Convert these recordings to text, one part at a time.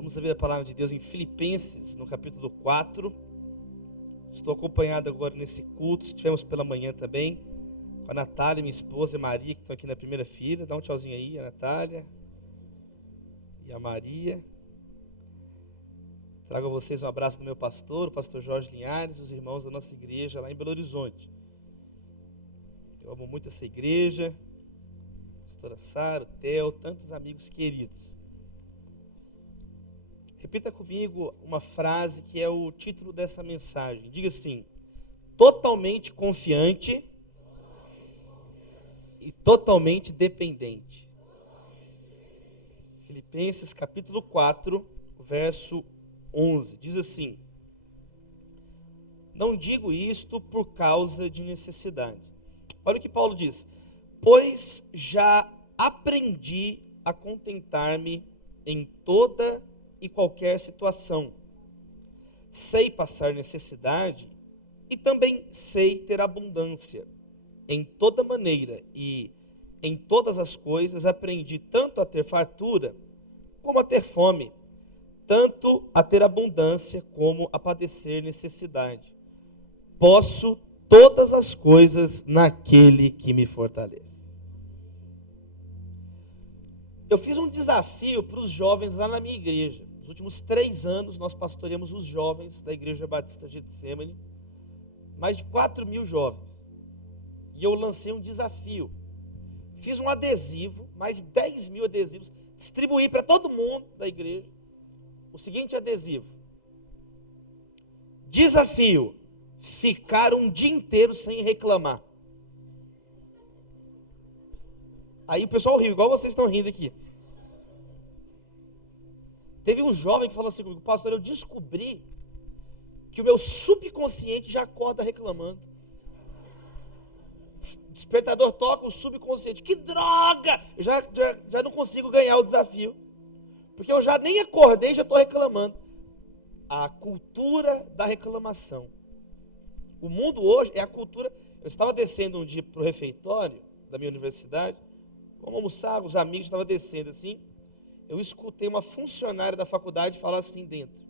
Vamos abrir a palavra de Deus em Filipenses, no capítulo 4. Estou acompanhado agora nesse culto. Estivemos pela manhã também com a Natália, minha esposa, e a Maria, que estão aqui na primeira fila. Dá um tchauzinho aí, a Natália e a Maria. Trago a vocês um abraço do meu pastor, o pastor Jorge Linhares, e os irmãos da nossa igreja lá em Belo Horizonte. Eu amo muito essa igreja, a pastora Sara, o Theo, tantos amigos queridos. Repita comigo uma frase que é o título dessa mensagem. Diga assim: totalmente confiante e totalmente dependente. Filipenses capítulo 4, verso 11. Diz assim: não digo isto por causa de necessidade. Olha o que Paulo diz: pois já aprendi a contentar-me em toda e qualquer situação. Sei passar necessidade e também sei ter abundância. Em toda maneira e em todas as coisas aprendi tanto a ter fartura como a ter fome, tanto a ter abundância como a padecer necessidade. Posso todas as coisas naquele que me fortalece. Eu fiz um desafio para os jovens lá na minha igreja. Nos últimos 3 anos, nós pastoreamos os jovens da Igreja Batista Getsemane, mais de 4.000 jovens. E eu lancei um desafio. Fiz um adesivo, mais de 10.000 adesivos, distribuí para todo mundo da igreja o seguinte adesivo: desafio, ficar um dia inteiro sem reclamar. Aí o pessoal riu, igual vocês estão rindo aqui. Teve um jovem que falou assim comigo: pastor, eu descobri que o meu subconsciente já acorda reclamando. Despertador toca, o subconsciente: que droga! Eu já não consigo ganhar o desafio, porque eu já nem acordei e já estou reclamando. A cultura da reclamação. O mundo hoje é a cultura. Eu estava descendo um dia para o refeitório da minha universidade, vamos almoçar, os amigos estavam descendo assim. Eu escutei uma funcionária da faculdade falar assim dentro.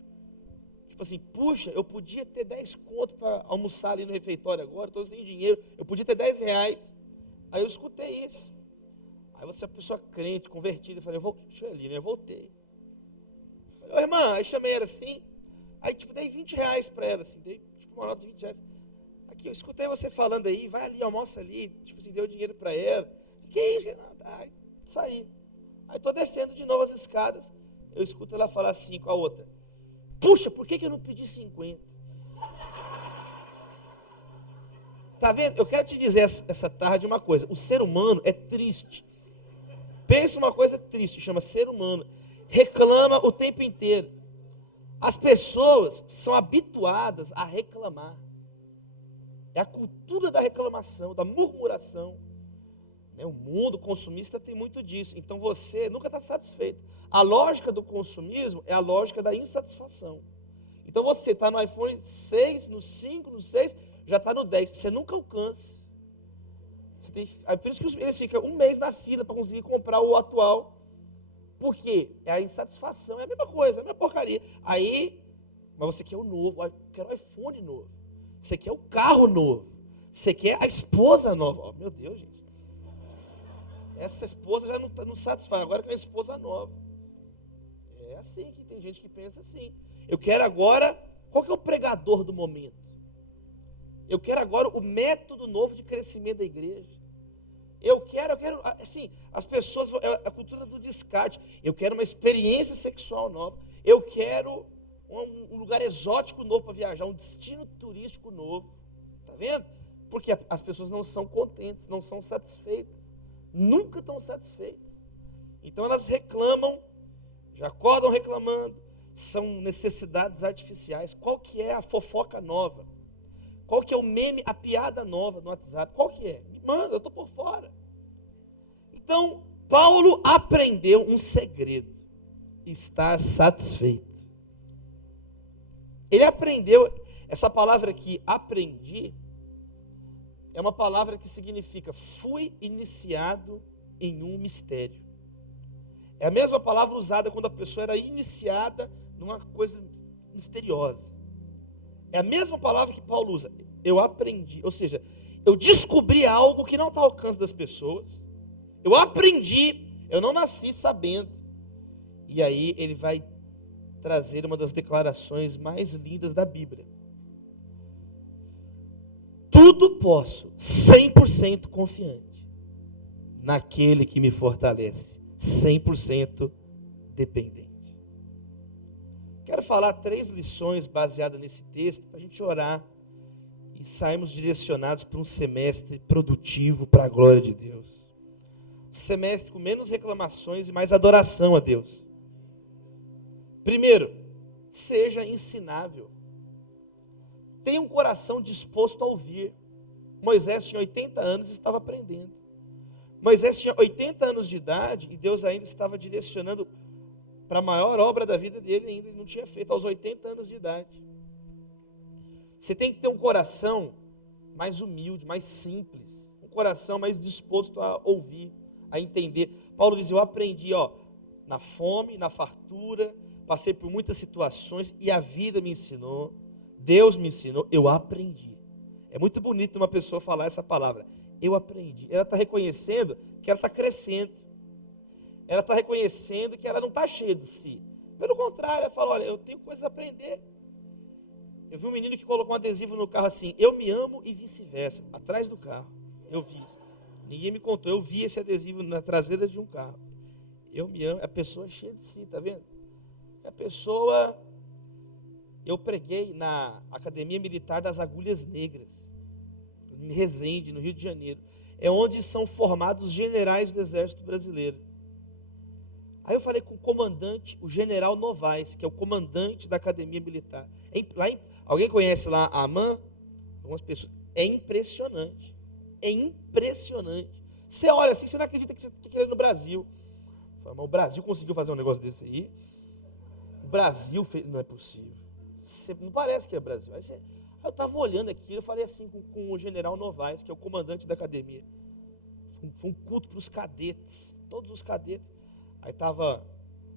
Tipo assim: puxa, eu podia ter 10 conto para almoçar ali no refeitório agora, estou sem dinheiro, eu podia ter 10 reais. Aí eu escutei isso. Aí você é uma pessoa crente, convertida, eu falei: deixa eu ir ali, né? Eu voltei. Falei: ô irmã, aí chamei ela assim, aí tipo dei 20 reais para ela, assim, dei tipo uma nota de 20 reais. Aqui, eu escutei você falando aí, vai ali, almoça ali, tipo assim, deu dinheiro para ela. Que isso? Aí saí. Aí estou descendo de novo as escadas, eu escuto ela falar assim com a outra: puxa, por que eu não pedi 50? Tá vendo? Eu quero te dizer essa tarde uma coisa: o ser humano é triste. Pensa uma coisa triste, chama ser humano. Reclama o tempo inteiro. As pessoas são habituadas a reclamar. É a cultura da reclamação, da murmuração. O mundo consumista tem muito disso. Então você nunca está satisfeito. A lógica do consumismo é a lógica da insatisfação. Então você está no iPhone 6, no 5, no 6, já está no 10. Você nunca alcança. Por isso que eles ficam um mês na fila para conseguir comprar o atual. Por quê? É a insatisfação. É a mesma coisa, é a mesma porcaria. Aí, mas você quer o novo. Eu quero o iPhone novo. Você quer o carro novo. Você quer a esposa nova. Oh, meu Deus, gente. Essa esposa já não satisfaz, agora quer uma esposa nova. É assim que tem gente que pensa assim. Eu quero agora, qual que é o pregador do momento? Eu quero agora o método novo de crescimento da igreja. Eu quero, assim, as pessoas, a cultura do descarte. Eu quero uma experiência sexual nova. Eu quero um lugar exótico novo para viajar, um destino turístico novo. Tá vendo? Porque as pessoas não são contentes, não são satisfeitas. Nunca estão satisfeitas. Então elas reclamam, já acordam reclamando. São necessidades artificiais. Qual que é a fofoca nova? Qual que é o meme, a piada nova no WhatsApp? Qual que é? Me manda, eu estou por fora. Então, Paulo aprendeu um segredo: estar satisfeito. Ele aprendeu, essa palavra aqui, aprendi, é uma palavra que significa: fui iniciado em um mistério. É a mesma palavra usada quando a pessoa era iniciada numa coisa misteriosa. É a mesma palavra que Paulo usa. Eu aprendi, ou seja, eu descobri algo que não está ao alcance das pessoas. Eu aprendi, eu não nasci sabendo. E aí ele vai trazer uma das declarações mais lindas da Bíblia. Tudo posso, 100% confiante, naquele que me fortalece, 100% dependente. Quero falar 3 lições baseadas nesse texto, para a gente orar e sairmos direcionados para um semestre produtivo para a glória de Deus. Um semestre com menos reclamações e mais adoração a Deus. Primeiro, seja ensinável. Tenha um coração disposto a ouvir. Moisés tinha 80 anos e estava aprendendo. Moisés tinha 80 anos de idade e Deus ainda estava direcionando para a maior obra da vida dele, ainda ele não tinha feito, aos 80 anos de idade. Você tem que ter um coração mais humilde, mais simples, um coração mais disposto a ouvir, a entender. Paulo diz, eu aprendi, na fome, na fartura, passei por muitas situações e a vida me ensinou, Deus me ensinou, eu aprendi. É muito bonito uma pessoa falar essa palavra, eu aprendi. Ela está reconhecendo que ela está crescendo. Ela está reconhecendo que ela não está cheia de si. Pelo contrário, ela fala, olha, eu tenho coisas a aprender. Eu vi um menino que colocou um adesivo no carro assim, eu me amo e vice-versa, atrás do carro. Eu vi isso. Ninguém me contou, eu vi esse adesivo na traseira de um carro. Eu me amo, a pessoa é cheia de si, está vendo? A pessoa... Eu preguei na Academia Militar das Agulhas Negras, em Resende, no Rio de Janeiro. É onde são formados os generais do Exército Brasileiro. Aí eu falei com o comandante, o general Novaes, que é o comandante da Academia Militar. Alguém conhece lá a AMAN? Algumas pessoas. É impressionante. É impressionante. Você olha assim, você não acredita que você está querendo no Brasil. Fala, mas o Brasil conseguiu fazer um negócio desse aí? O Brasil fez... Não é possível. Não parece que é Brasil. Aí eu estava olhando aquilo, eu falei assim com o general Novaes, que é o comandante da academia. Foi um culto para os cadetes, todos os cadetes. Aí estava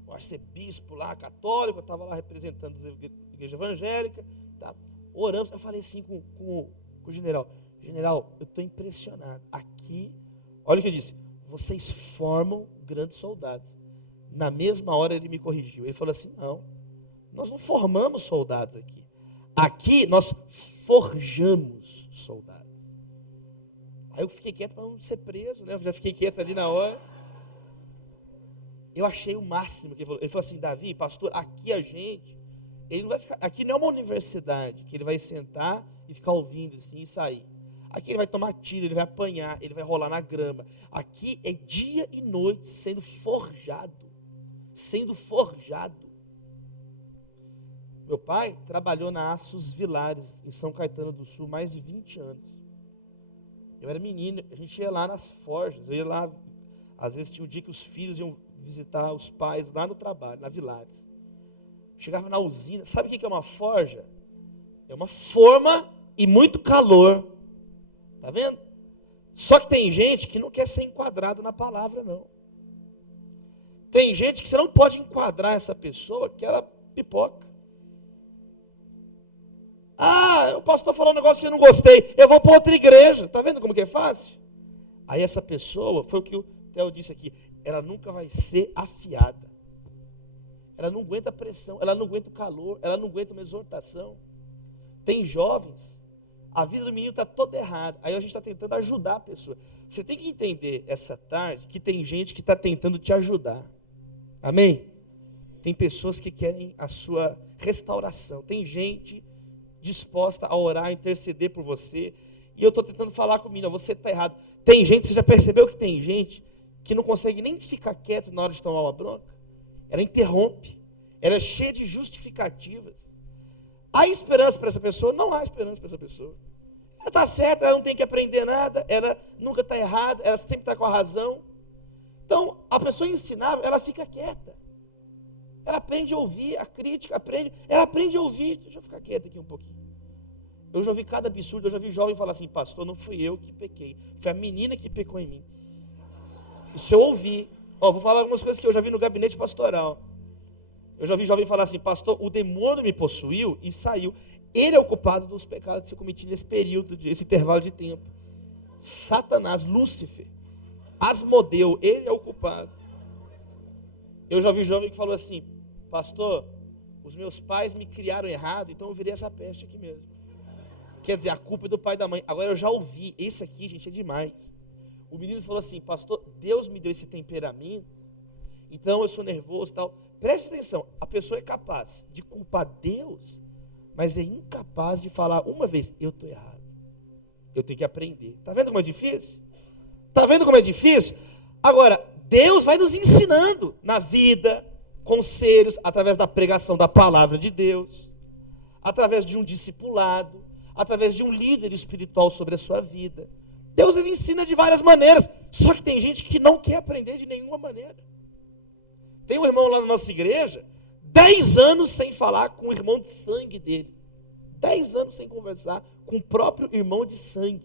o arcebispo lá, católico, eu estava lá representando a igreja evangélica, tá? Oramos, eu falei assim com o general, eu estou impressionado. Aqui, olha o que eu disse, vocês formam grandes soldados. Na mesma hora ele me corrigiu, ele falou assim, não, nós não formamos soldados aqui. Aqui nós forjamos soldados. Aí eu fiquei quieto para não ser preso, né? Eu já fiquei quieto ali na hora. Eu achei o máximo que ele falou. Ele falou assim, Davi, pastor, aqui a gente, ele não vai ficar, aqui não é uma universidade que ele vai sentar e ficar ouvindo assim e sair. Aqui ele vai tomar tiro, ele vai apanhar, ele vai rolar na grama. Aqui é dia e noite sendo forjado. Sendo forjado. Meu pai trabalhou na Aços Vilares, em São Caetano do Sul, mais de 20 anos. Eu era menino, a gente ia lá nas forjas, eu ia lá, às vezes tinha um dia que os filhos iam visitar os pais lá no trabalho, na Vilares. Chegava na usina, sabe o que é uma forja? É uma forma e muito calor. Tá vendo? Só que tem gente que não quer ser enquadrado na palavra, não. Tem gente que você não pode enquadrar essa pessoa que ela pipoca. Ah, o pastor falou um negócio que eu não gostei, eu vou para outra igreja. Tá vendo como que é fácil? Aí essa pessoa, foi o que o Theo disse aqui, ela nunca vai ser afiada. Ela não aguenta a pressão, ela não aguenta o calor, ela não aguenta uma exortação. Tem jovens, a vida do menino está toda errada. Aí a gente está tentando ajudar a pessoa. Você tem que entender essa tarde que tem gente que está tentando te ajudar. Amém? Tem pessoas que querem a sua restauração. Tem gente disposta a orar, a interceder por você. E eu estou tentando falar com o menino, você está errado. Tem gente, você já percebeu que tem gente que não consegue nem ficar quieto na hora de tomar uma bronca? Ela interrompe. Ela é cheia de justificativas. Há esperança para essa pessoa? Não há esperança para essa pessoa. Ela está certa, ela não tem que aprender nada, ela nunca está errada, ela sempre está com a razão. Então, a pessoa ensinável, ela fica quieta. Ela aprende a ouvir a crítica, ela aprende a ouvir. Deixa eu ficar quieta aqui um pouquinho. Eu já ouvi cada absurdo, eu já vi jovem falar assim, pastor, não fui eu que pequei, foi a menina que pecou em mim. Isso eu ouvi. Vou falar algumas coisas que eu já vi no gabinete pastoral. Eu já vi jovem falar assim: pastor, o demônio me possuiu e saiu. Ele é o culpado dos pecados que eu cometi nesse período, esse intervalo de tempo. Satanás, Lúcifer, Asmodeu, ele é o culpado. Eu já vi jovem que falou assim: pastor, os meus pais me criaram errado, então eu virei essa peste aqui mesmo. Quer dizer, a culpa é do pai e da mãe. Agora eu já ouvi, esse aqui, gente, é demais. O menino falou assim: pastor, Deus me deu esse temperamento, então eu sou nervoso e tal. Preste atenção, a pessoa é capaz de culpar Deus, mas é incapaz de falar uma vez: eu estou errado, eu tenho que aprender. Está vendo como é difícil? Está vendo como é difícil? Agora, Deus vai nos ensinando na vida, conselhos, através da pregação da palavra de Deus, através de um discipulado, através de um líder espiritual sobre a sua vida. Deus, ele ensina de várias maneiras, só que tem gente que não quer aprender de nenhuma maneira. Tem um irmão lá na nossa igreja, 10 anos sem falar com o irmão de sangue dele. 10 anos sem conversar com o próprio irmão de sangue.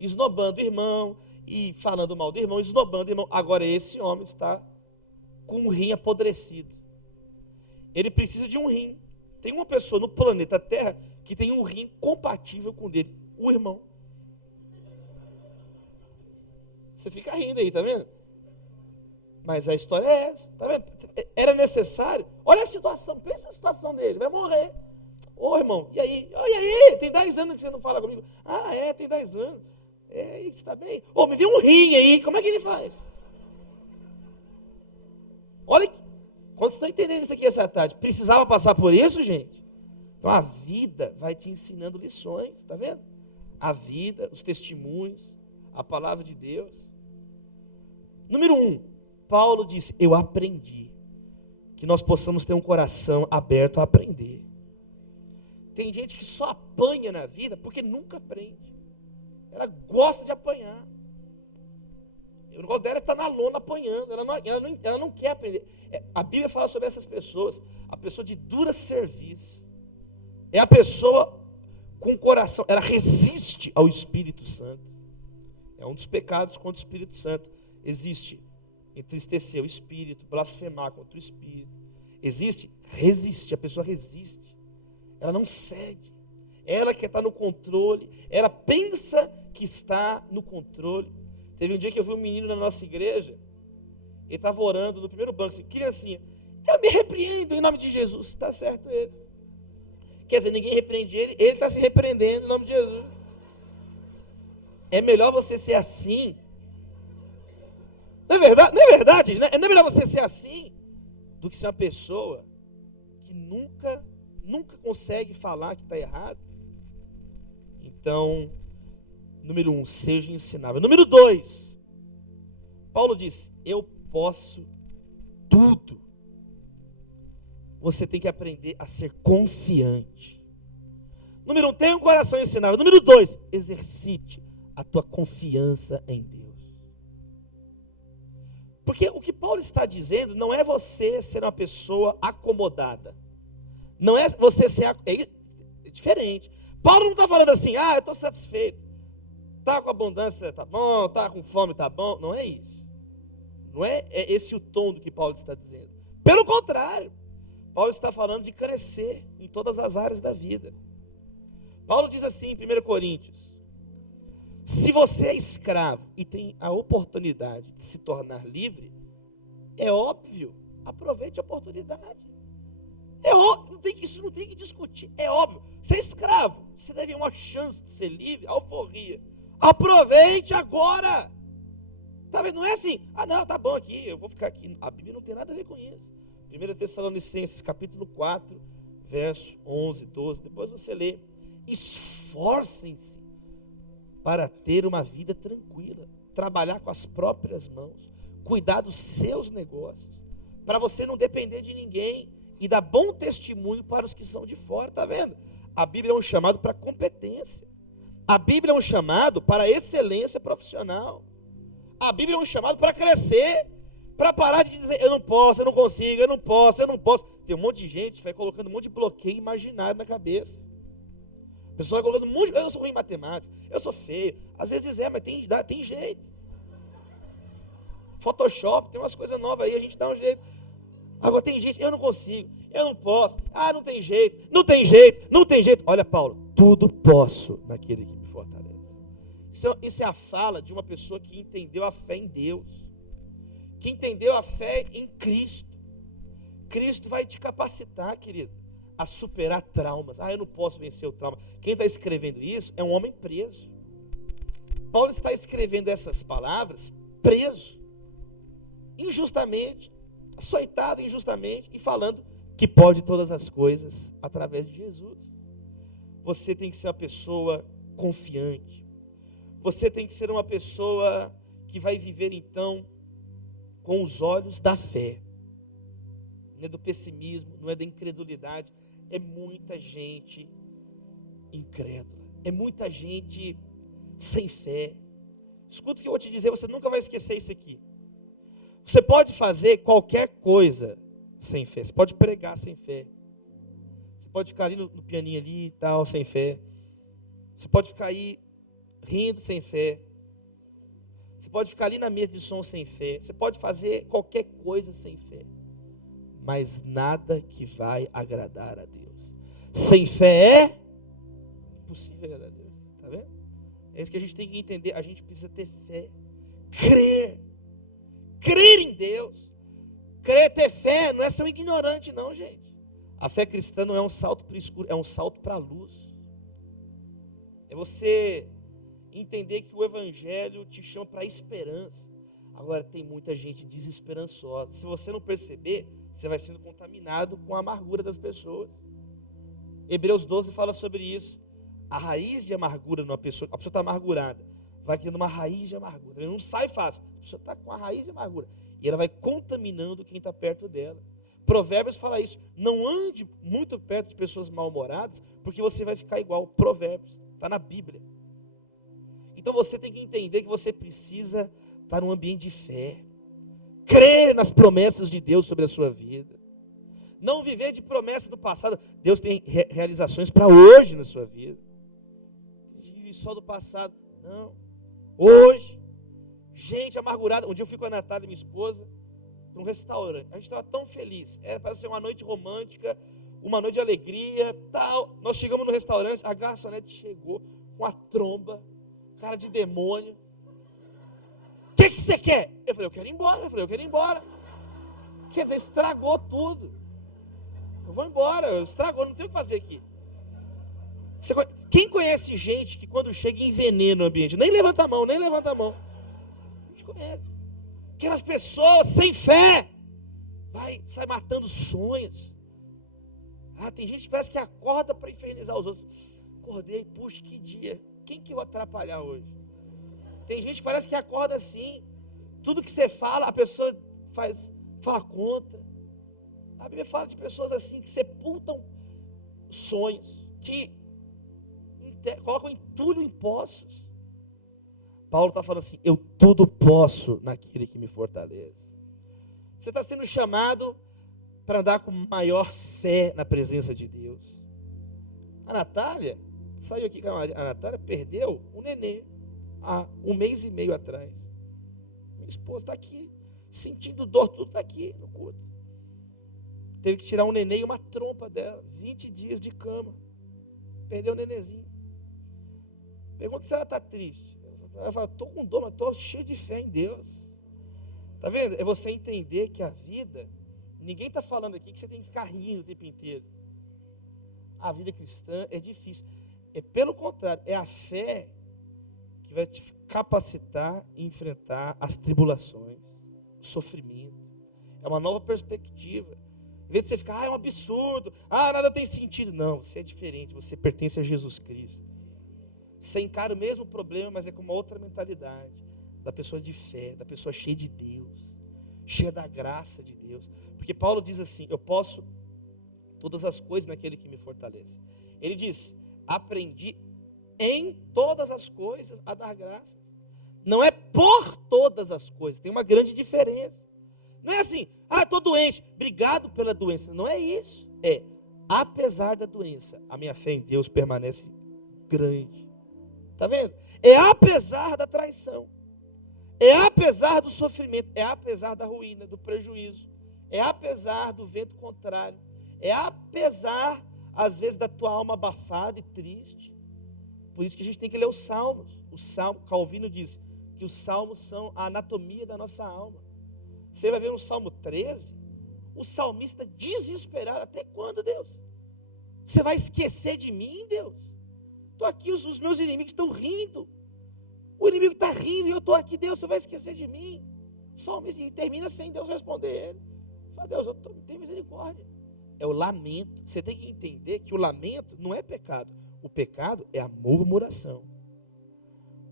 Esnobando o irmão, e falando mal do irmão, esnobando o irmão. Agora esse homem está com um rim apodrecido. Ele precisa de um rim. Tem uma pessoa no planeta Terra que tem um rim compatível com o dele, o irmão. Você fica rindo aí, tá vendo? Mas a história é essa, tá vendo? Era necessário. Olha a situação, pensa na situação dele, vai morrer. Ô irmão, e aí? E aí? Tem 10 anos que você não fala comigo. Ah, tem 10 anos. Você está bem? Me vê um rim aí, como é que ele faz? Olha, quando vocês estão entendendo isso aqui essa tarde, precisava passar por isso, gente? Então a vida vai te ensinando lições, tá vendo? A vida, os testemunhos, a palavra de Deus. Número 1, Paulo disse: eu aprendi. Que nós possamos ter um coração aberto a aprender. Tem gente que só apanha na vida porque nunca aprende. Ela gosta de apanhar. O negócio dela é estar na lona apanhando. Ela não quer aprender. A Bíblia fala sobre essas pessoas. A pessoa de dura serviço. É a pessoa com coração. Ela resiste ao Espírito Santo. É um dos pecados contra o Espírito Santo. Existe entristecer o Espírito, blasfemar contra o Espírito. Existe resistir. A pessoa resiste. Ela não cede. Ela quer estar no controle. Ela pensa que está no controle. Teve um dia que eu vi um menino na nossa igreja. Ele estava orando no primeiro banco, assim, criancinha: eu me repreendo em nome de Jesus. Está certo ele. Quer dizer, ninguém repreende ele, ele está se repreendendo em nome de Jesus. É melhor você ser assim. Não é verdade? Não é verdade? Não é melhor você ser assim do que ser uma pessoa que nunca consegue falar que está errado. Então, número 1, seja ensinável. Número 2, Paulo diz: eu posso tudo. Você tem que aprender a ser confiante. Número 1, tenha um coração ensinável. Número 2, exercite a tua confiança em Deus. Porque o que Paulo está dizendo não é você ser uma pessoa acomodada. Não é você ser... É diferente. Paulo não está falando assim: eu estou satisfeito. Está com abundância, tá bom. Está com fome, tá bom. Não é isso. Não é esse o tom do que Paulo está dizendo. Pelo contrário. Paulo está falando de crescer em todas as áreas da vida. Paulo diz assim em 1 Coríntios: se você é escravo e tem a oportunidade de se tornar livre, é óbvio, aproveite a oportunidade. É óbvio, isso não tem que discutir, é óbvio. Você é escravo, você deve ter uma chance de ser livre, alforria. Aproveite agora. Tá vendo? Não é assim: não, tá bom aqui, eu vou ficar aqui. A Bíblia não tem nada a ver com isso. 1 Tessalonicenses, capítulo 4, verso 11, 12. Depois você lê: esforcem-se para ter uma vida tranquila, trabalhar com as próprias mãos, cuidar dos seus negócios, para você não depender de ninguém e dar bom testemunho para os que são de fora. Tá vendo? A Bíblia é um chamado para competência. A Bíblia é um chamado para excelência profissional. A Bíblia é um chamado para crescer, para parar de dizer: eu não posso, eu não consigo, eu não posso, eu não posso. Tem um monte de gente que vai colocando um monte de bloqueio imaginário na cabeça. A pessoa vai colocando um monte de... eu sou ruim em matemática, eu sou feio. Às vezes mas tem jeito. Photoshop, tem umas coisas novas aí, a gente dá um jeito. Agora tem gente, eu não consigo, eu não posso. Ah, não tem jeito, não tem jeito, não tem jeito. Olha, Paulo, tudo posso naquele que me fortalece. Isso é a fala de uma pessoa que entendeu a fé em Deus, que entendeu a fé em Cristo. Cristo vai te capacitar, querido, a superar traumas. Ah, eu não posso vencer o trauma. Quem está escrevendo isso é um homem preso. Paulo está escrevendo essas palavras preso, injustamente, açoitado injustamente, e falando que pode todas as coisas através de Jesus. Você tem que ser uma pessoa confiante. Você tem que ser uma pessoa que vai viver então com os olhos da fé. Não é do pessimismo, não é da incredulidade. É muita gente incrédula. É muita gente sem fé. Escuta o que eu vou te dizer, você nunca vai esquecer isso aqui. Você pode fazer qualquer coisa sem fé. Você pode pregar sem fé. Você pode ficar ali no pianinho ali e tal, sem fé. Você pode ficar aí rindo sem fé. Você pode ficar ali na mesa de som sem fé. Você pode fazer qualquer coisa sem fé. Mas nada que vai agradar a Deus. Sem fé é impossível agradar a Deus. Está vendo? É isso que a gente tem que entender. A gente precisa ter fé. Crer. Crer em Deus. Crer, ter fé, não é ser um ignorante não, gente. A fé cristã não é um salto para o escuro, é um salto para a luz. É você entender que o Evangelho te chama para a esperança. Agora tem muita gente desesperançosa. Se você não perceber, você vai sendo contaminado com a amargura das pessoas. Hebreus 12 fala sobre isso. A raiz de amargura numa pessoa, a pessoa está amargurada, vai criando uma raiz de amargura. Não sai fácil. A pessoa está com a raiz de amargura. E ela vai contaminando quem está perto dela. Provérbios fala isso. Não ande muito perto de pessoas mal-humoradas, porque você vai ficar igual. Provérbios. Está na Bíblia. Então você tem que entender que você precisa estar num ambiente de fé. Crer nas promessas de Deus sobre a sua vida. Não viver de promessa do passado. Deus tem realizações para hoje na sua vida. A gente vive só do passado. Não. Hoje. Gente amargurada. Um dia eu fui com a Natália, minha esposa, para um restaurante. A gente estava tão feliz. Era para ser uma noite romântica, uma noite de alegria, tal. Nós chegamos no restaurante, a garçonete chegou com a tromba, cara de demônio. O que você quer? Eu falei, eu quero ir embora. Quer dizer, estragou tudo. Eu vou embora, estragou, não tem o que fazer aqui. Quem conhece gente que quando chega envenena o ambiente? Nem levanta a mão. A gente conhece. Aquelas pessoas sem fé, sai matando sonhos. Tem gente que parece que acorda para infernizar os outros. Acordei, puxa, que dia. Quem que eu vou atrapalhar hoje? Tem gente que parece que acorda assim. Tudo que você fala, a pessoa fala contra. A Bíblia fala de pessoas assim que sepultam sonhos, que colocam entulho em poços. Paulo está falando assim, eu tudo posso naquele que me fortalece. Você está sendo chamado para andar com maior fé na presença de Deus. A Natália, saiu aqui com a Natália, perdeu um nenê há 1 mês e meio atrás. Minha esposa está aqui, sentindo dor, tudo está aqui no culto. Teve que tirar um neném e uma trompa dela, 20 dias de cama. Perdeu o nenenzinho. Pergunta se ela está triste. Ela fala, estou com dor, mas estou cheio de fé em Deus. Está vendo? É você entender que a vida, ninguém está falando aqui que você tem que ficar rindo o tempo inteiro. A vida cristã é difícil. É pelo contrário, é a fé que vai te capacitar a enfrentar as tribulações, o sofrimento. É uma nova perspectiva. Em vez de você ficar, é um absurdo, nada tem sentido. Não, você é diferente, você pertence a Jesus Cristo. Você encara o mesmo problema, mas é com uma outra mentalidade. Da pessoa de fé, da pessoa cheia de Deus, cheia da graça de Deus. Porque Paulo diz assim, eu posso todas as coisas naquele que me fortalece. Ele diz, aprendi em todas as coisas a dar graças. Não é por todas as coisas, tem uma grande diferença. Não é assim, estou doente, obrigado pela doença. Não é isso. É, apesar da doença, a minha fé em Deus permanece grande. Está vendo? É apesar da traição. É apesar do sofrimento, é apesar da ruína, do prejuízo, é apesar do vento contrário, é apesar, às vezes, da tua alma abafada e triste. Por isso que a gente tem que ler os Salmos. O Salmo, Calvino diz que os Salmos são a anatomia da nossa alma. Você vai ver no Salmo 13, o salmista desesperado: até quando, Deus? Você vai esquecer de mim, Deus? Estou aqui, os meus inimigos estão rindo. O inimigo está rindo e eu estou aqui. Deus, você vai esquecer de mim? O salmista, e termina sem Deus responder ele. Fala: Deus, tenho misericórdia. É o lamento. Você tem que entender que o lamento não é pecado. O pecado é a murmuração.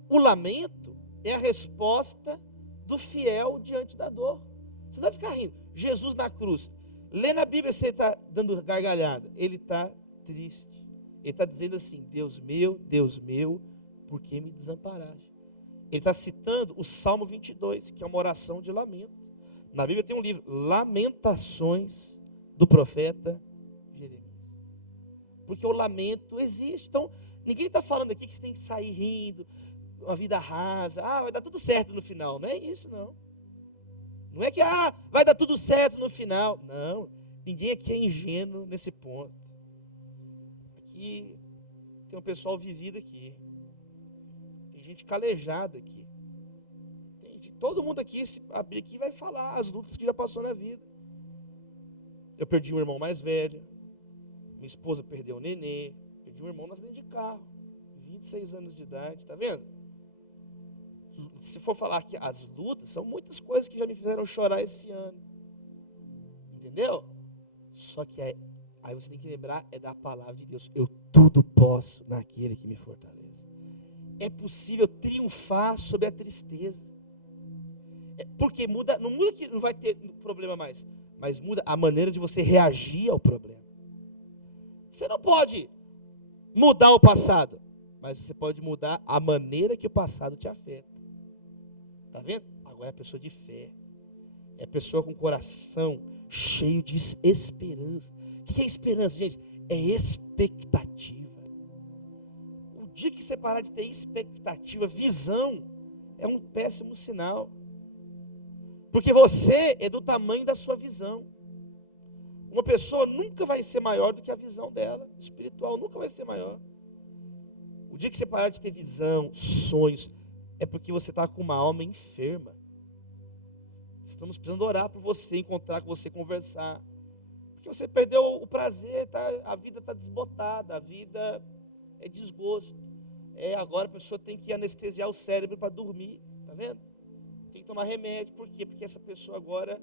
O lamento é a resposta do fiel diante da dor. Você não vai ficar rindo. Jesus na cruz. Lê na Bíblia, você está dando gargalhada. Ele está triste. Ele está dizendo assim: Deus meu, por que me desamparaste? Ele está citando o Salmo 22, que é uma oração de lamento. Na Bíblia tem um livro, Lamentações, do profeta Jeremias. Porque o lamento existe. Então, ninguém está falando aqui que você tem que sair rindo, uma vida rasa, vai dar tudo certo no final. Não é isso, não. Não é que, vai dar tudo certo no final. Não, ninguém aqui é ingênuo nesse ponto. Aqui tem um pessoal vivido aqui. Tem gente calejada aqui. Todo mundo aqui, se abrir aqui, vai falar as lutas que já passou na vida. Eu perdi um irmão mais velho. Minha esposa perdeu o nenê. Perdi um irmão no acidente de carro. 26 anos de idade, tá vendo? Se for falar que as lutas, são muitas coisas que já me fizeram chorar esse ano. Entendeu? Só que aí você tem que lembrar, é da palavra de Deus. Eu tudo posso naquele que me fortalece. É possível triunfar sobre a tristeza. Porque muda, não muda que não vai ter problema mais, mas muda a maneira de você reagir ao problema. Você não pode mudar o passado, mas você pode mudar a maneira que o passado te afeta. Tá vendo? Agora é a pessoa de fé. É a pessoa com o coração cheio de esperança. O que é esperança, gente? É expectativa. O dia que você parar de ter expectativa, visão, é um péssimo sinal. Porque você é do tamanho da sua visão. Uma pessoa nunca vai ser maior do que a visão dela. Espiritual nunca vai ser maior. O dia que você parar de ter visão, sonhos, é porque você está com uma alma enferma. Estamos precisando orar por você, encontrar com você, conversar. Porque você perdeu o prazer, a vida está desbotada, a vida é desgosto. Agora a pessoa tem que anestesiar o cérebro para dormir, tá vendo? Tem que tomar remédio, por quê? Porque essa pessoa agora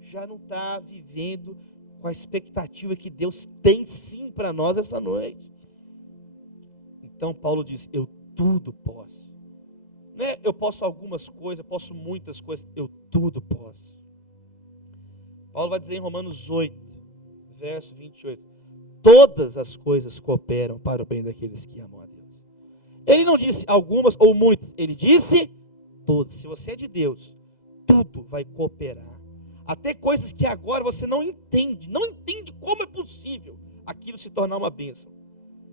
já não está vivendo com a expectativa que Deus tem sim para nós essa noite. Então Paulo diz: eu tudo posso. Não é eu posso algumas coisas, eu posso muitas coisas, eu tudo posso. Paulo vai dizer em Romanos 8, verso 28, todas as coisas cooperam para o bem daqueles que amam a Deus. Ele não disse algumas ou muitas, ele disse todas. Se você é de Deus, tudo vai cooperar. Até coisas que agora você não entende como é possível aquilo se tornar uma bênção.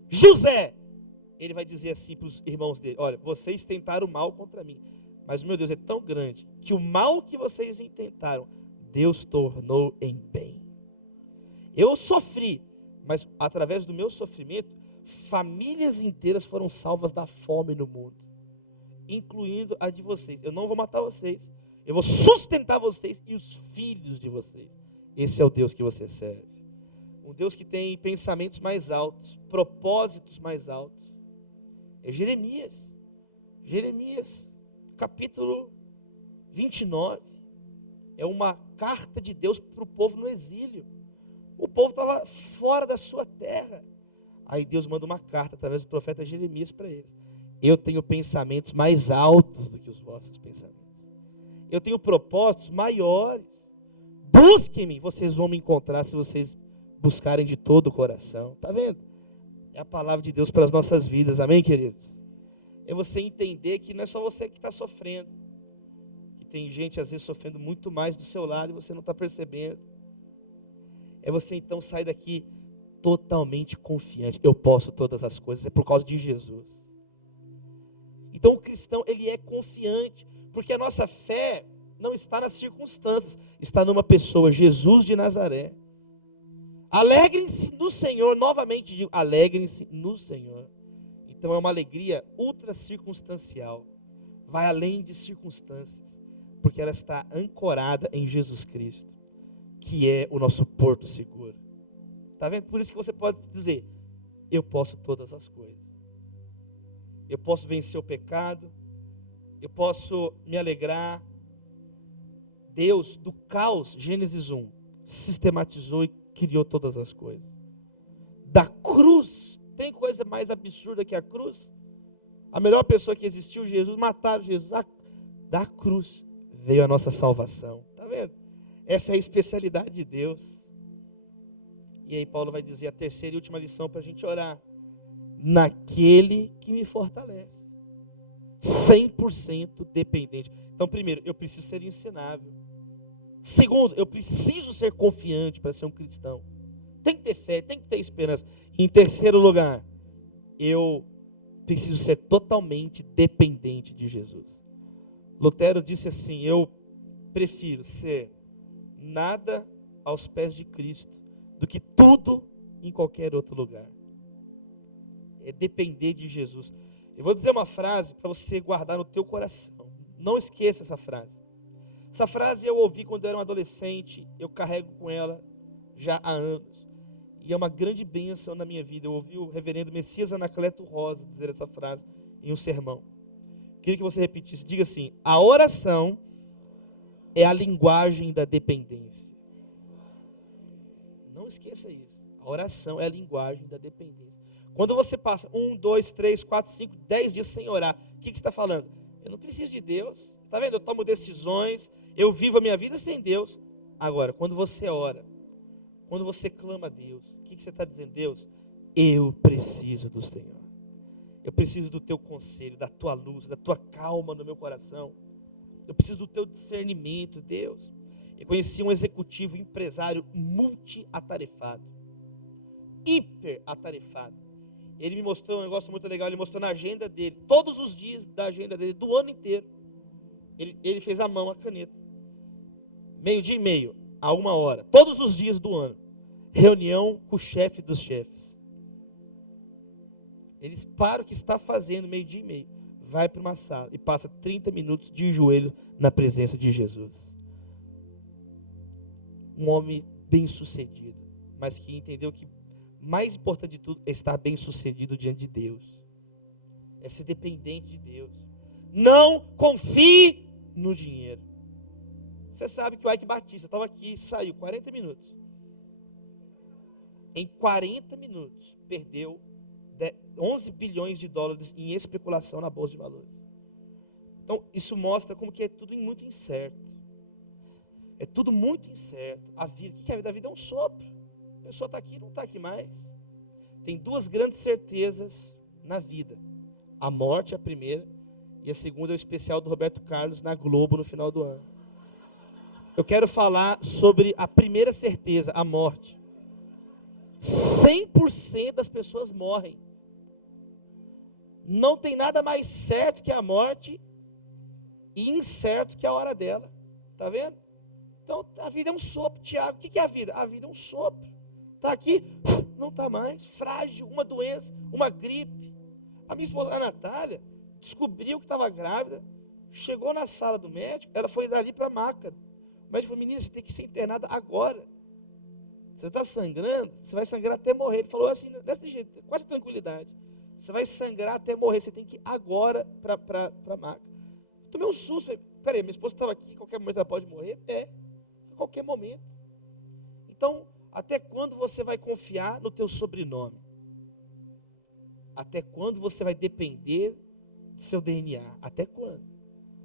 José, ele vai dizer assim para os irmãos dele: olha, vocês tentaram mal contra mim, mas o meu Deus é tão grande que o mal que vocês intentaram, Deus tornou em bem. Eu sofri, mas através do meu sofrimento, famílias inteiras foram salvas da fome no mundo, incluindo a de vocês. Eu não vou matar vocês, eu vou sustentar vocês e os filhos de vocês. Esse é o Deus que você serve. Um Deus que tem pensamentos mais altos, propósitos mais altos. É Jeremias. Jeremias, capítulo 29. É uma carta de Deus para o povo no exílio. O povo estava fora da sua terra. Aí Deus manda uma carta através do profeta Jeremias para eles. Eu tenho pensamentos mais altos do que os vossos pensamentos. Eu tenho propósitos maiores. Busquem-me, vocês vão me encontrar se vocês buscarem de todo o coração. Está vendo? É a palavra de Deus para as nossas vidas, amém, queridos? É você entender que não é só você que está sofrendo. Que tem gente, às vezes, sofrendo muito mais do seu lado e você não está percebendo. É você, então, sair daqui totalmente confiante. Eu posso todas as coisas, é por causa de Jesus. Então, o cristão, ele é confiante. Porque a nossa fé não está nas circunstâncias, está numa pessoa, Jesus de Nazaré. Alegrem-se no Senhor, novamente digo, alegrem-se no Senhor. Então é uma alegria ultra circunstancial, vai além de circunstâncias, porque ela está ancorada em Jesus Cristo, que é o nosso porto seguro. Está vendo? Por isso que você pode dizer, eu posso todas as coisas. Eu posso vencer o pecado, eu posso me alegrar. Deus, do caos, Gênesis 1, sistematizou e criou todas as coisas. Da cruz, tem coisa mais absurda que a cruz? A melhor pessoa que existiu, Jesus, mataram Jesus. Da cruz veio a nossa salvação. Está vendo? Essa é a especialidade de Deus. E aí Paulo vai dizer a terceira e última lição para a gente orar. Naquele que me fortalece. 100% dependente. Então, primeiro, eu preciso ser ensinável. Segundo, eu preciso ser confiante para ser um cristão. Tem que ter fé, tem que ter esperança. Em terceiro lugar, eu preciso ser totalmente dependente de Jesus. Lutero disse assim, eu prefiro ser nada aos pés de Cristo do que tudo em qualquer outro lugar. É depender de Jesus. Eu vou dizer uma frase para você guardar no teu coração. Não esqueça essa frase. Essa frase eu ouvi quando eu era um adolescente, eu carrego com ela já há anos. E é uma grande bênção na minha vida. Eu ouvi o reverendo Messias Anacleto Rosa dizer essa frase em um sermão. Queria que você repetisse. Diga assim, a oração é a linguagem da dependência. Não esqueça isso. A oração é a linguagem da dependência. Quando você passa 1, 2, 3, 4, 5, 10 dias sem orar, o que você está falando? Eu não preciso de Deus. Está vendo? Eu tomo decisões, eu vivo a minha vida sem Deus. Agora, quando você ora, quando você clama a Deus, o que você está dizendo? Deus, eu preciso do Senhor. Eu preciso do teu conselho, da tua luz, da tua calma no meu coração. Eu preciso do teu discernimento, Deus. Eu conheci um executivo, empresário multi-atarefado. Hiper-atarefado. Ele me mostrou um negócio muito legal, ele mostrou na agenda dele, todos os dias da agenda dele, do ano inteiro. Ele fez à mão, a caneta. 12:30, a 1h, todos os dias do ano. Reunião com o chefe dos chefes. Eles param o que está fazendo, 12:30, vai para uma sala e passa 30 minutos de joelho na presença de Jesus. Um homem bem sucedido, mas que entendeu que mais importante de tudo é estar bem sucedido diante de Deus. É ser dependente de Deus. Não confie no dinheiro. Você sabe que o Ike Batista estava aqui e saiu 40 minutos. Em 40 minutos, perdeu 11 bilhões de dólares em especulação na Bolsa de Valores. Então, isso mostra como que é tudo muito incerto. É tudo muito incerto. A vida, o que é a vida? A vida é um sopro. A pessoa está aqui, não está aqui mais. Tem duas grandes certezas na vida. A morte é a primeira, e a segunda é o especial do Roberto Carlos na Globo no final do ano. Eu quero falar sobre a primeira certeza, a morte. 100% das pessoas morrem. Não tem nada mais certo que a morte e incerto que a hora dela. Está vendo? Então, a vida é um sopro. Tiago, o que é a vida? A vida é um sopro. Está aqui, não está mais. Frágil, uma doença, uma gripe. A minha esposa, a Natália, descobriu que estava grávida. Chegou na sala do médico, ela foi dali para a maca. O médico falou, menina, você tem que ser internada agora. Você está sangrando, você vai sangrar até morrer. Ele falou assim, desse jeito, com essa tranquilidade. Você vai sangrar até morrer, você tem que ir agora para a maca. Tomei um susto, falei, peraí, minha esposa estava aqui, qualquer momento ela pode morrer? A qualquer momento. Então, até quando você vai confiar no teu sobrenome? Até quando você vai depender do seu DNA? Até quando?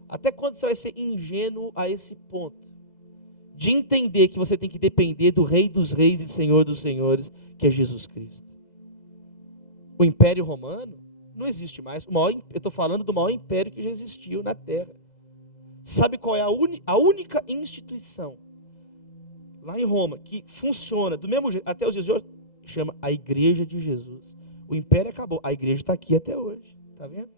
Até quando você vai ser ingênuo a esse ponto? De entender que você tem que depender do Rei dos Reis e Senhor dos Senhores, que é Jesus Cristo. O Império Romano não existe mais. Eu estou falando do maior império que já existiu na Terra. Sabe qual é a única instituição lá em Roma que funciona do mesmo jeito até os dias de hoje? Chama a Igreja de Jesus. O império acabou, a igreja está aqui até hoje. Está vendo?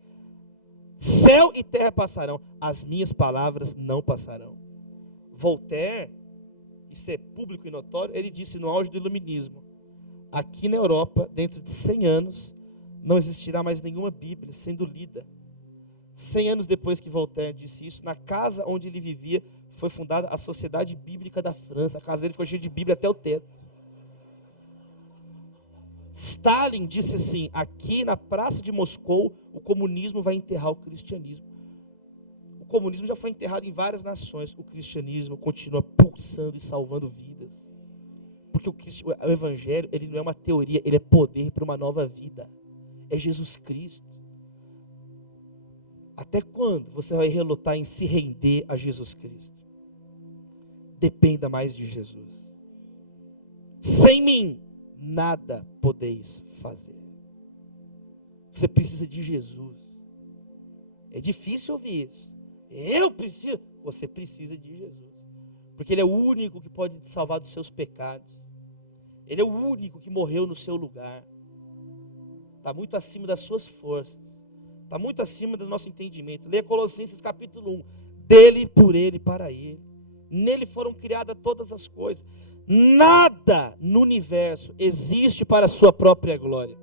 Céu e terra passarão, as minhas palavras não passarão. Voltaire, isso é público e notório, ele disse no auge do iluminismo: aqui na Europa, dentro de 100 anos, não existirá mais nenhuma Bíblia sendo lida. 100 anos depois que Voltaire disse isso, na casa onde ele vivia, foi fundada a Sociedade Bíblica da França. A casa dele ficou cheia de Bíblia até o teto. Stalin disse assim: aqui na praça de Moscou, o comunismo vai enterrar o cristianismo. O comunismo já foi enterrado em várias nações. O cristianismo continua pulsando e salvando vidas. Porque o evangelho, ele não é uma teoria, ele é poder para uma nova vida. É Jesus Cristo. Até quando você vai relutar em se render a Jesus Cristo? Dependa mais de Jesus. Sem mim, nada podeis fazer. Você precisa de Jesus. É difícil ouvir isso. Eu preciso. Você precisa de Jesus. Porque Ele é o único que pode te salvar dos seus pecados. Ele é o único que morreu no seu lugar. Está muito acima das suas forças. Está muito acima do nosso entendimento. Leia Colossenses capítulo 1. Dele, por Ele, para Ele. Nele foram criadas todas as coisas. Nada no universo existe para a sua própria glória.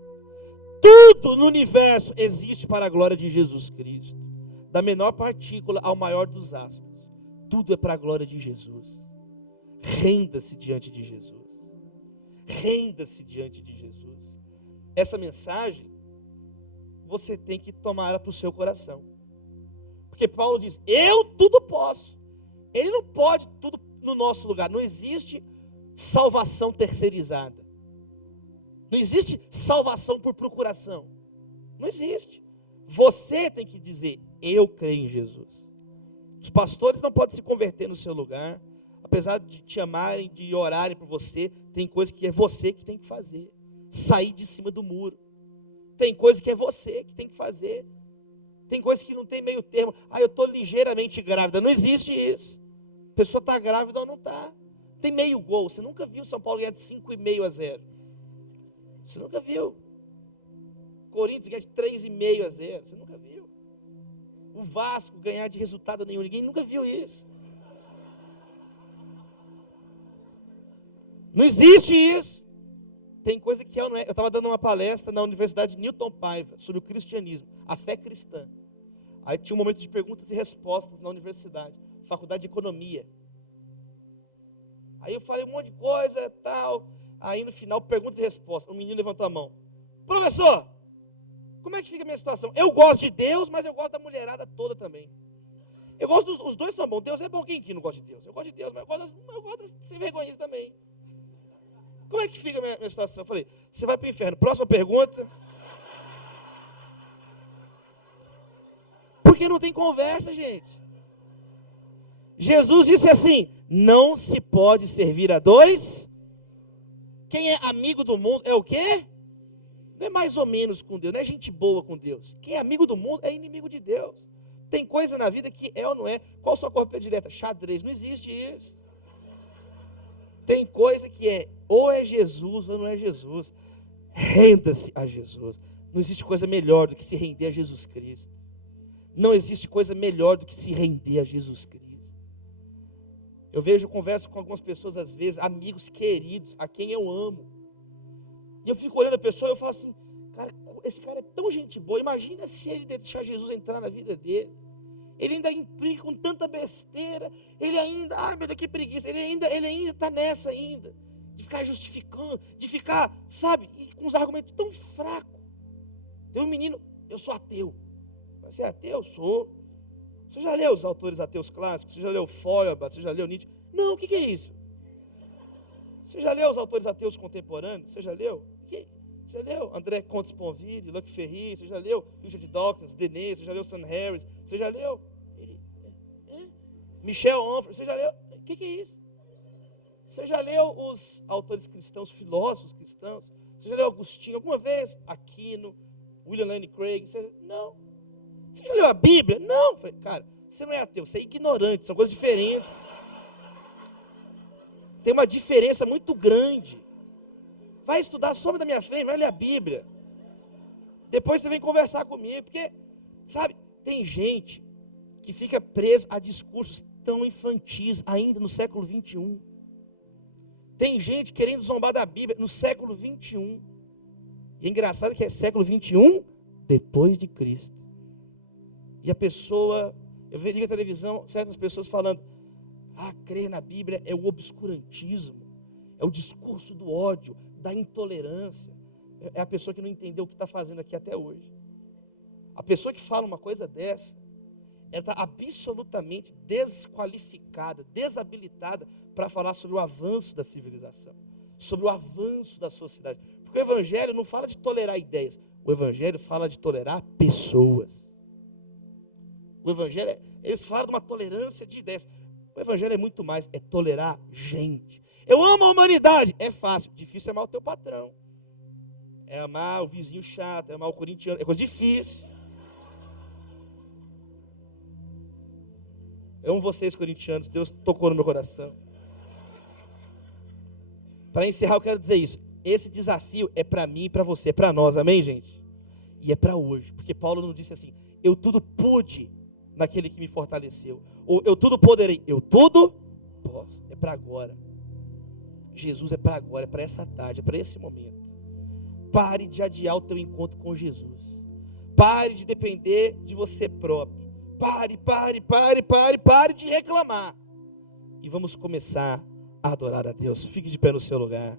Tudo no universo existe para a glória de Jesus Cristo. Da menor partícula ao maior dos astros. Tudo é para a glória de Jesus. Renda-se diante de Jesus. Renda-se diante de Jesus. Essa mensagem, você tem que tomar ela para o seu coração. Porque Paulo diz: eu tudo posso. Ele não pode tudo no nosso lugar. Não existe salvação terceirizada. Não existe salvação por procuração. Não existe. Você tem que dizer: eu creio em Jesus. Os pastores não podem se converter no seu lugar. Apesar de te amarem, de orarem por você, tem coisa que é você que tem que fazer. Sair de cima do muro. Tem coisa que é você que tem que fazer. Tem coisa que não tem meio termo. Eu estou ligeiramente grávida. Não existe isso. A pessoa está grávida ou não está. Tem meio gol. Você nunca viu São Paulo ganhar de 5,5-0. Você nunca viu. Corinthians ganhar de 3,5-0. Você nunca viu. O Vasco ganhar de resultado nenhum. Ninguém nunca viu isso. Não existe isso. Tem coisa que eu não é. Eu estava dando uma palestra na Universidade Newton Paiva sobre o cristianismo, a fé cristã. Aí tinha um momento de perguntas e respostas na universidade, faculdade de economia. Aí eu falei um monte de coisa e tal. Aí no final, perguntas e respostas. O menino levantou a mão: professor, como é que fica a minha situação? Eu gosto de Deus, mas eu gosto da mulherada toda também. Eu gosto os dois são bons. Deus é bom. Quem que não gosta de Deus? Eu gosto de Deus, mas eu gosto das sem vergonhice também. Como é que fica a minha situação? Eu falei: você vai para o inferno. Próxima pergunta. Porque não tem conversa, gente. Jesus disse assim: não se pode servir a dois. Quem é amigo do mundo é o quê? Não é mais ou menos com Deus, não é gente boa com Deus. Quem é amigo do mundo é inimigo de Deus. Tem coisa na vida que é ou não é. Qual sua cor predileta? Xadrez. Não existe isso. Tem coisa que é ou é Jesus ou não é Jesus. Renda-se a Jesus. Não existe coisa melhor do que se render a Jesus Cristo. Não existe coisa melhor do que se render a Jesus Cristo. Eu converso com algumas pessoas às vezes, amigos queridos, a quem eu amo. E eu fico olhando a pessoa e eu falo assim: cara, esse cara é tão gente boa. Imagina se ele deixar Jesus entrar na vida dele. Ele ainda implica com tanta besteira. Ele ainda, meu Deus, que preguiça. Ele ainda está nessa ainda. De ficar justificando, de ficar, sabe, e com os argumentos tão fracos. Tem um menino: eu sou ateu. Você é ateu? Eu sou. Você já leu os autores ateus clássicos? Você já leu Feuerbach? Você já leu Nietzsche? Não, o que é isso? Você já leu os autores ateus contemporâneos? Você já leu? Você já leu André Comte-Sponville, Luc Ferry? Você já leu Richard Dawkins, Dennett? Você já leu Sam Harris? Você já leu Michel Onfray? Você já leu? O que é isso? Você já leu os autores cristãos, filósofos cristãos? Você já leu Agostinho alguma vez? Aquino, William Lane Craig? Não. Você já leu a Bíblia? Não. Falei: cara, você não é ateu, você é ignorante, são coisas diferentes. Tem uma diferença muito grande. Vai estudar, some da minha frente, vai ler a Bíblia. Depois você vem conversar comigo, porque, sabe, Tem gente que fica preso a discursos tão infantis ainda no século 21. Tem gente querendo zombar da Bíblia no século 21. E é engraçado que é século 21 depois de Cristo. E a pessoa, eu vejo na televisão certas pessoas falando: crer na Bíblia é o obscurantismo, é o discurso do ódio, da intolerância. É a pessoa que não entendeu o que está fazendo aqui até hoje. A pessoa que fala uma coisa dessa, ela está absolutamente desqualificada, desabilitada para falar sobre o avanço da civilização, sobre o avanço da sociedade. Porque o Evangelho não fala de tolerar ideias, o Evangelho fala de tolerar pessoas. O Evangelho, eles falam de uma tolerância de ideias. O Evangelho é muito mais, é tolerar gente. Eu amo a humanidade, é fácil. Difícil é amar o teu patrão, é amar o vizinho chato, é amar o corintiano, é coisa difícil. Eu amo vocês, corintianos, Deus tocou no meu coração. Para encerrar, eu quero dizer isso. Esse desafio é para mim e para você, é para nós, amém, gente? E é para hoje, porque Paulo não disse assim: eu tudo pude naquele que me fortaleceu, ou eu tudo poderei, eu tudo posso. É para agora. Jesus é para agora, é para essa tarde, é para esse momento. Pare de adiar o teu encontro com Jesus. Pare de depender de você próprio. Pare de reclamar. E vamos começar a adorar a Deus. Fique de pé no seu lugar.